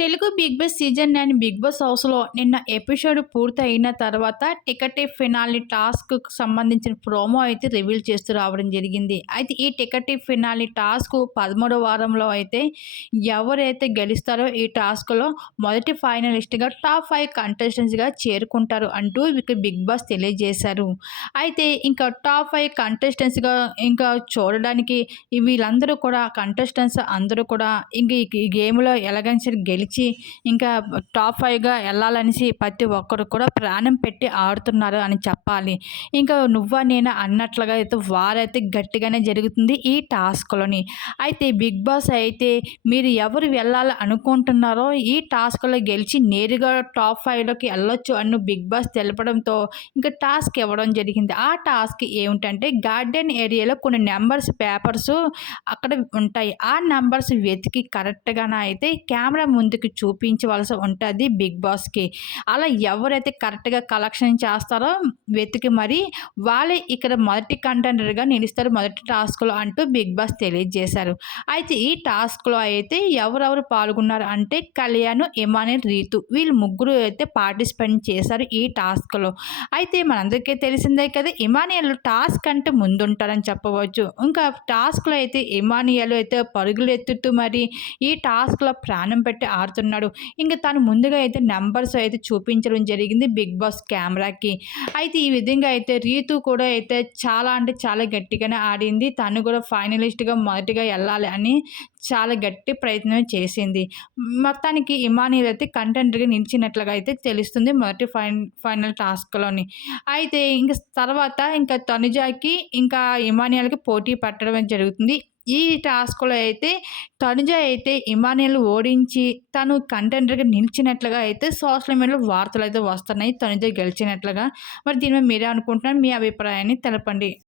Telugu Bigg Boss season nine Bigg Boss హౌస్లో నిన్న episode పూర్తయిన తర్వాత టికెట్ ఫినాలి టాస్క్ సంబంధించిన ప్రోమో అయితే రివీల్ చేస్తూ రావడం జరిగింది. అయితే ఈ టికెట్ ఫినాలి టాస్క్ పదమూడో వారంలో అయితే ఎవరైతే గెలుస్తారో ఈ టాస్క్లో మొదటి ఫైనలిస్ట్గా టాప్ ఫైవ్ కంటెస్టెంట్స్గా చేరుకుంటారు అంటూ ఇక బిగ్ బాస్ తెలియజేశారు. అయితే ఇంకా టాప్ ఫైవ్ కంటెస్టెంట్స్గా ఇంకా చూడడానికి వీళ్ళందరూ కూడా కంటెస్టెంట్స్ అందరూ కూడా ఇంక ఈ గేమ్లో ఎలాగైనా గెలి గెలిచి ఇంకా టాప్ ఫైవ్గా వెళ్ళాలనేసి ప్రతి ఒక్కరు కూడా ప్రాణం పెట్టి ఆడుతున్నారు అని చెప్పాలి. ఇంకా నువ్వా నేను అన్నట్లుగా అయితే వారైతే గట్టిగానే జరుగుతుంది ఈ టాస్క్లోని అయితే బిగ్ బాస్ అయితే మీరు ఎవరు వెళ్ళాలి అనుకుంటున్నారో ఈ టాస్క్లో గెలిచి నేరుగా టాప్ ఫైవ్లోకి వెళ్ళొచ్చు అన్న బిగ్ బాస్ తెలపడంతో ఇంకా టాస్క్ ఇవ్వడం జరిగింది. ఆ టాస్క్ ఏమిటంటే గార్డెన్ ఏరియాలో కొన్ని నెంబర్స్ పేపర్స్ అక్కడ ఉంటాయి. ఆ నెంబర్స్ వెతికి కరెక్ట్గానే అయితే కెమెరా ముందు ముందుకు చూపించవలసి ఉంటుంది బిగ్ బాస్కి. అలా ఎవరైతే కరెక్ట్గా కలెక్షన్ చేస్తారో వెతికి మరి వాళ్ళే ఇక్కడ మొదటి కంటెండర్గా నిలుస్తారు మొదటి టాస్క్లో అంటూ బిగ్ బాస్ తెలియజేశారు. అయితే ఈ టాస్క్లో అయితే ఎవరెవరు పాల్గొన్నారు అంటే కళ్యాణ్ ఇమానియల్ రీతు వీళ్ళు ముగ్గురు అయితే పార్టిసిపేట్ చేశారు ఈ టాస్క్లో. అయితే మనందరికీ తెలిసిందే కదా ఇమానియల్ టాస్క్ అంటే ముందుంటారని చెప్పవచ్చు. ఇంకా టాస్క్లో అయితే ఇమానియల్ అయితే పరుగులు ఎత్తుతూ మరి ఈ టాస్క్లో ప్రాణం పెట్టి ఆడుతున్నాడు ఇంకా తను ముందుగా అయితే నెంబర్స్ అయితే చూపించడం జరిగింది బిగ్ బాస్ కెమెరాకి. అయితే ఈ విధంగా అయితే రీతు కూడా అయితే చాలా అంటే చాలా గట్టిగానే ఆడింది. తను కూడా ఫైనలిస్ట్గా మొదటిగా వెళ్ళాలి అని చాలా గట్టి ప్రయత్నం చేసింది. మొత్తానికి ఇమానీల్ అయితే కంటెంట్గా నిలిచినట్లుగా అయితే తెలుస్తుంది మొదటి ఫైన్ ఫైనల్ టాస్క్లోని. అయితే ఇంక తర్వాత ఇంకా తనుజాకి ఇంకా ఇమానియాలకి పోటీ పెట్టడం జరుగుతుంది. ఈ టాస్క్లో అయితే తనుజ అయితే ఇమానియల్ ఓడించి తను కంటెండర్గా నిలిచినట్లుగా అయితే సోషల్ మీడియాలో వార్తలు అయితే వస్తున్నాయి. తనుజ గెలిచినట్లుగా. మరి దీని మీద మీరే అనుకుంటున్నారు మీ అభిప్రాయాన్ని తెలపండి.